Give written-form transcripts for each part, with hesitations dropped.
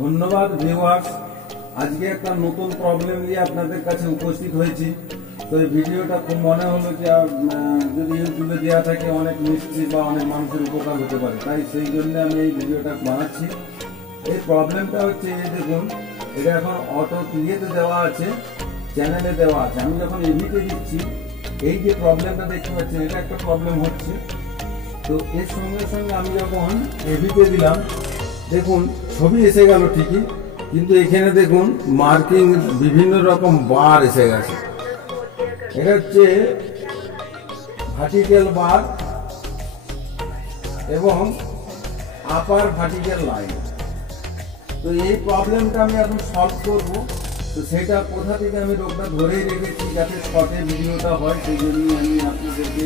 ধন্যবাদ ভিউয়ার্স। আজকে একটা নতুন প্রবলেম নিয়ে আপনাদের কাছে উপস্থিত হয়েছি। তো এই ভিডিওটা খুব মনে হলো যে যদি ইউটিউবে দেওয়া থাকে অনেক মিস্ত্রি বা অনেক মানুষের উপকার হতে পারে, তাই সেই জন্য আমি এই ভিডিওটা বানাচ্ছি। এই প্রবলেমটা হচ্ছে, দেখুন এটা এখন অটো ক্রিয়েতে দেওয়া আছে, চ্যানেলে দেওয়া আছে। আমি যখন এভিতে দিচ্ছি, এই যে প্রবলেমটা দেখতে পাচ্ছেন, এটা একটা প্রবলেম হচ্ছে। তো এর সঙ্গে সঙ্গে আমি যখন এভিতে দিলাম, দেখুন ছবি এসে গেল ঠিকই, কিন্তু এখানে দেখুন মার্কিং বিভিন্ন রকম বার এসে গেছে। এটা হচ্ছে ভার্টিক্যাল বার এবং আপার ভার্টিক্যাল লাইন। তো এই প্রবলেমটা আমি এখন সলভ করব। তো সেটা কোথা থেকে আমি রোগটা ধরেই রেখেছি যাতে শর্টে ভিডিওটা হয়, সেই জন্যই আমি আপনাদেরকে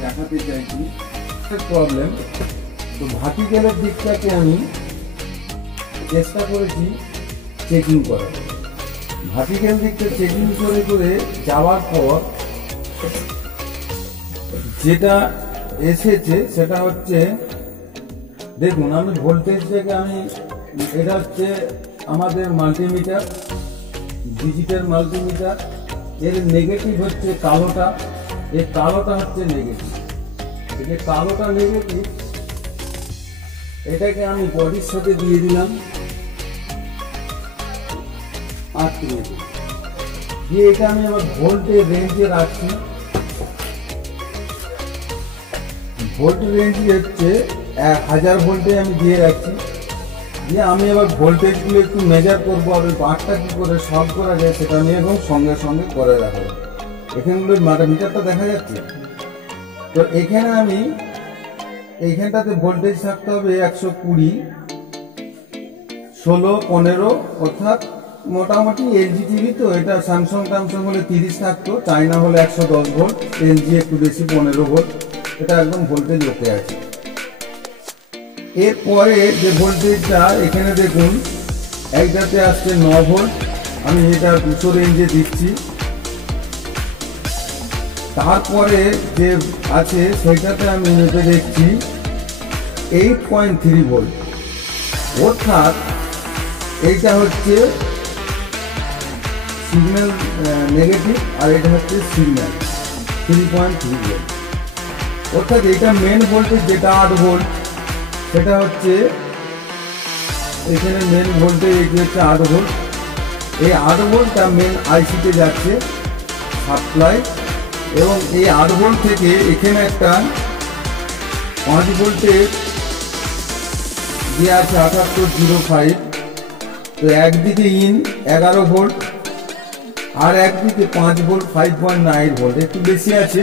দেখাতে চাইছি প্রবলেম। তো ভার্টিক্যালের দিকটাকে আমি চেষ্টা করেছি চেকিং করার। ভার্টিক্যাল দিকটা চেকিং করে করে যাওয়ার পর যেটা এসেছে সেটা হচ্ছে, দেখুন আমি ভোল্টেজটাকে এটা হচ্ছে আমাদের মাল্টিমিটার, ডিজিটাল মাল্টিমিটার। এর নেগেটিভ হচ্ছে কালোটা, এই কালোটা হচ্ছে নেগেটিভ। এই যে কালোটা নেগেটিভ, এটাকে আমি বডির সাথে দিয়ে দিলাম দিয়ে এটা আমি আমার ভোল্টের রেঞ্জে রাখছি। ভোল্টের রেঞ্জ হচ্ছে 1000 ভোল্টে আমি দিয়ে রাখছি। দিয়ে আমি এবার ভোল্টেজগুলো একটু মেজার করবো, আর ওই বারটা কি করে সলভ করা যায় সেটা আমি এবং সঙ্গে সঙ্গে করে রাখবো। এখানগুলো মিটারটা দেখা যাচ্ছে। তো এখানে আমি এইখানটাতে ভোল্টেজ থাকতে হবে 120, 16, 15, অর্থাৎ মোটামুটি এলজি টিভি তো এটা স্যামসাং হলে 30 থাকতো, চাইনা হলে 110 ভোল্ট, এলজি একটু বেশি 15 ভোল্ট। এটা একদম ভোল্টেজ ওকে আছে। এরপরে যে ভোল্টেজটা এখানে দেখুন, একটাতে আসছে 9 ভোল্ট, আমি এটা 200 রেঞ্জে দিচ্ছি। তারপরে যে আছে সেটাতে আমি মেপে দেখছি 8.3 ভোল্ট, অর্থাৎ এইটা হচ্ছে সিগন্যাল নেগেটিভ আর এটা হচ্ছে সিগন্যাল 3.3 ভোল্ট। অর্থাৎ এটা মেন ভোল্টেজ যেটা 8 ভোল্ট, সেটা হচ্ছে এখানে মেন ভোল্টেজ এটি হচ্ছে 8 ভোল্ট। এই 8 ভোল্টটা মেন আইসিতে যাচ্ছে সাপ্লাই, এবং এই 8 ভোল্ট থেকে এখানে একটা 5 ভোল্টের যে আছে 7805। তো একদিকে ইন 11 ভোল্ট আর একদিকে 5 ভোল্ট 5.9 ভোল্ট, একটু বেশি আছে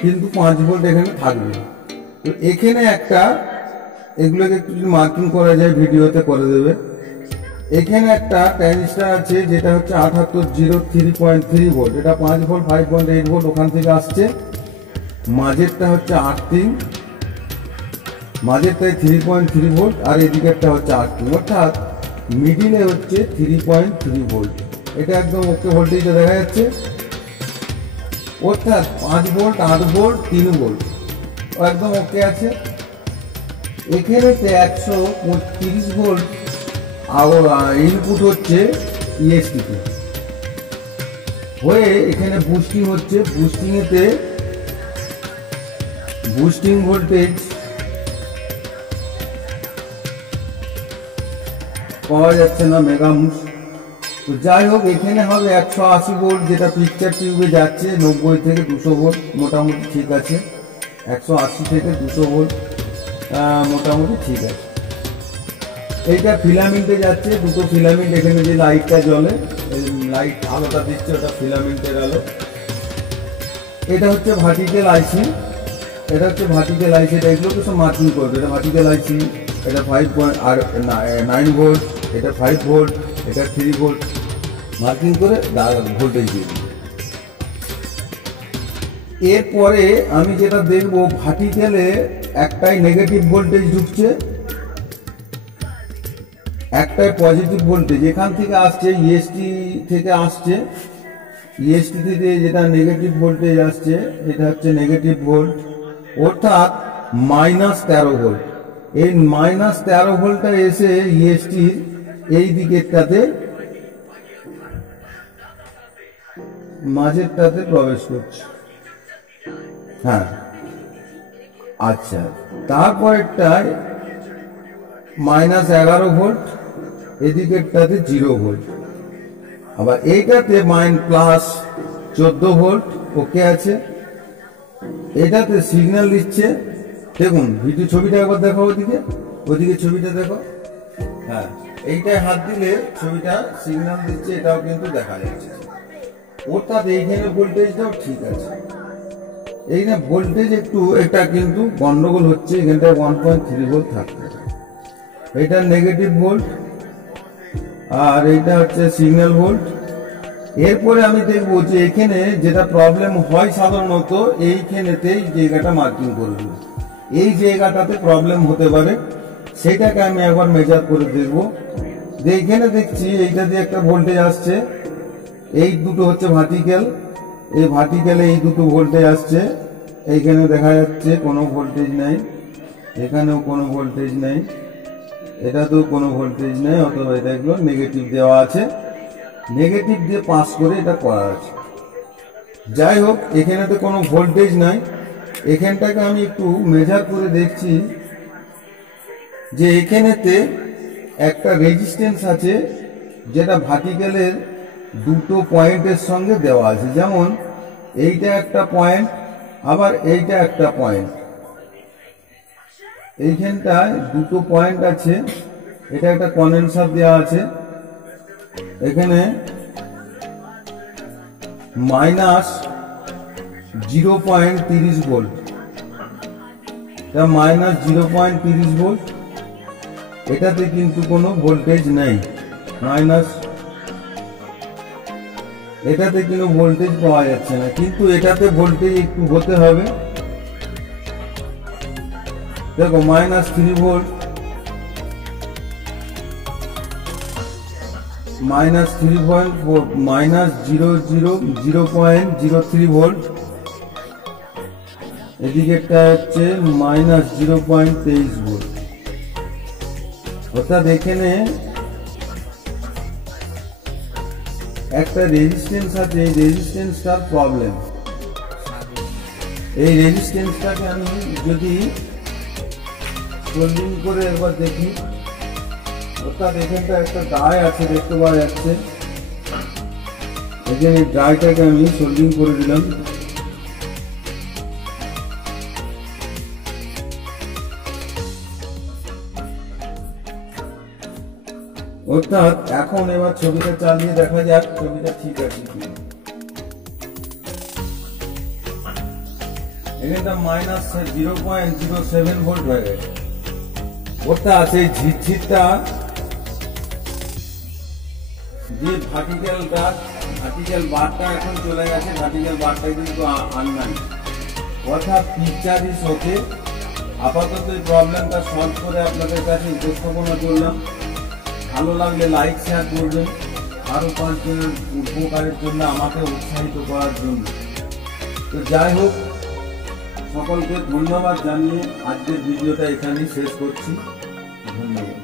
কিন্তু 5 ভোল্ট এখানে থাকবে। তো এখানে একটা, এগুলোকে একটু যদি মার্কিং করা যায় ভিডিওতে করে দেবে। এখানে একটা ট্রানজিস্টর আছে যেটা হচ্ছে 7803.3 ভোল্ট, এটা 5 ভোল্ট 5.8 ভোল্ট ওখান থেকে আসছে। মাঝেরটা হচ্ছে 8 মাঝেরটাই 3.3 ভোল্ট আর এদিকেরটা হচ্ছে 8, অর্থাৎ মিডিলে হচ্ছে 3.3 ভোল্ট। এটা একদম ওকে ভোল্টেজটা দেখা যাচ্ছে, অর্থাৎ 5 ভোল্ট 8 ভোল্ট 3 ভোল্ট একদম ওকে আছে। এখানেতে 130 ভোল্ট ইনপুট হচ্ছে ইএসটিতে হয়ে এখানে বুস্টিং হচ্ছে। বুস্টিং ভোল্টেজ পাওয়া যাচ্ছে না মেগামুস। তো যাই হোক, এখানে হবে 180 ভোল্ট যেটা পিকচার টিউবে যাচ্ছে 90 থেকে 200 ভোল্ট, মোটামুটি ঠিক আছে। 180 থেকে 200 ভোল্ট মোটামুটি ঠিক আছে। এইটা ফিলামেন্টে যাচ্ছে, দুটো ফিলামেন্ট। এখানে যে লাইটটা জ্বলে, লাইট আলোটা দিচ্ছে, ওটা ফিলামেন্টের আলো। এটা হচ্ছে ভার্টিক্যাল আইসি, এটা এগুলোকে সব মার্কিং করবে। এটা ভার্টিক্যাল আইসি, এটা 5.9 ভোল্ট, এটা 5 ভোল্ট, এটা 3 ভোল্ট মার্কিং করে ভোল্টেজ দিয়ে দিই। এরপরে আমি যেটা দেখবো, ভার্টিক্যালে একটাই নেগেটিভ ভোল্টেজ ঢুকছে, একটাই পজিটিভ ভোল্টেজ এখান থেকে আসছে, ইএসটি থেকে আসছে। ইএসটি থেকে যেটা নেগেটিভ ভোল্টেজ আসছে, এটা হচ্ছে নেগেটিভ ভোল্ট, অর্থাৎ -13 ভোল্ট। এই -13 ভোল্টটা এসে ইএসটির এই দিকেরটাতে মাঝেরটাতে প্রবেশ করছে। হ্যাঁ, আচ্ছা, তারপরেরটায় -11 ভোল্ট, এদিকেরটাতে 0 ভোল্ট। আবার এইটাতে +14 ভোল্ট ওকে আছে। এটাতে সিগন্যাল দিচ্ছে, দেখুন ভিডিও ছবিটা একবার দেখো, ওদিকে ছবিটা দেখো। হ্যাঁ, এইটায় হাত দিলে ছবিটা সিগন্যাল দিচ্ছে, এটাও কিন্তু দেখা যাচ্ছে। অর্থাৎ এইখানে ভোল্টেজটাও ঠিক আছে। এইখানে ভোল্টেজ এটা কিন্তু গন্ডগোল হচ্ছে, এখানটায় 1.3 ভোল্ট থাকবে। এটা নেগেটিভ ভোল্ট আর এইটা হচ্ছে সিগন্যাল ভোল্ট। এরপরে আমি দেখবো যে এখানে যেটা প্রবলেম হয় সাধারণত এইখানেতেই জায়গাটা মার্কিং করব, এই জায়গাটাতে প্রবলেম হতে পারে, সেটাকে আমি একবার মেজার করে দেখবো। যে এইখানে দেখছি এইটা দিয়ে একটা ভোল্টেজ আসছে, এই দুটো হচ্ছে ভার্টিক্যাল, এই ভার্টিক্যালে এই দুটো ভোল্টেজ আসছে। এইখানে দেখা যাচ্ছে কোনো ভোল্টেজ নাই, এখানেও কোনো ভোল্টেজ নাই, এটাতেও কোনো ভোল্টেজ নেই, অথবা এটা এগুলো নেগেটিভ দেওয়া আছে, নেগেটিভ দিয়ে পাস করে এটা করা আছে। যাই হোক, এখানেতে কোনো ভোল্টেজ নাই। এখানটাকে আমি একটু মেজার করে দেখছি যে এখানেতে একটা রেজিস্ট্যান্স আছে, যেটা ভার্টিক্যালের দুটো পয়েন্টের সঙ্গে দেওয়া আছে। যেমন এইটা একটা পয়েন্ট, আবার এইটা একটা পয়েন্ট, এইখানটায় দুটো পয়েন্ট আছে। এটা একটা কন্ডেন্সার দেওয়া আছে, এখানে -0.30 ভোল্ট, -0.30 ভোল্ট। এটাতে কিন্তু কোনো ভোল্টেজ নেই, এটাতে কোনো ভোল্টেজ পাওয়া যাচ্ছে না, কিন্তু এটাতে ভোল্টেজ একটু হতে হবে। দেখো -3 ভোল্ট, -0.03 ভোল্ট, এদিকেরটা হচ্ছে -0.23 ভোল্ট। অর্থাৎ এখানে একটা রেজিস্ট্যান্স আছে, এই রেজিস্ট্যান্সটার প্রবলেম। এই রেজিস্ট্যান্সটাকে আমি যদি সোল্ডিং করে একবার দেখি, অর্থাৎ এখানটা একটা ডাই আছে দেখতে পাওয়া যাচ্ছে, এখানে ডাইটাকে আমি সোল্ডিং করে দিলাম। অর্থাৎ এখন এবার ছবিটা চালিয়ে দেখা যাক ছবিটা ঠিক আছে কি। এখানটা -0.07 ভোল্ট হয়ে গেছে। অর্থাৎ এই ঝিরঝিরটা যে ভার্টিক্যাল বারটা এখন চলে গেছে, ভার্টিক্যাল বারটা কিন্তু আননাই। অর্থাৎ পিকচারই ওকে। আপাতত এই প্রবলেমটা সলভ করে আপনাদের কাছে উপস্থাপনা করলাম। ভালো লাগলে লাইক শেয়ার করবেন, আরো 5 জনের উপকারের জন্য, আমাকে উৎসাহিত করার জন্য। তো যাই হোক, সকলকে ধন্যবাদ জানিয়ে আজকের ভিডিওটা এখানেই শেষ করছি। ধন্যবাদ।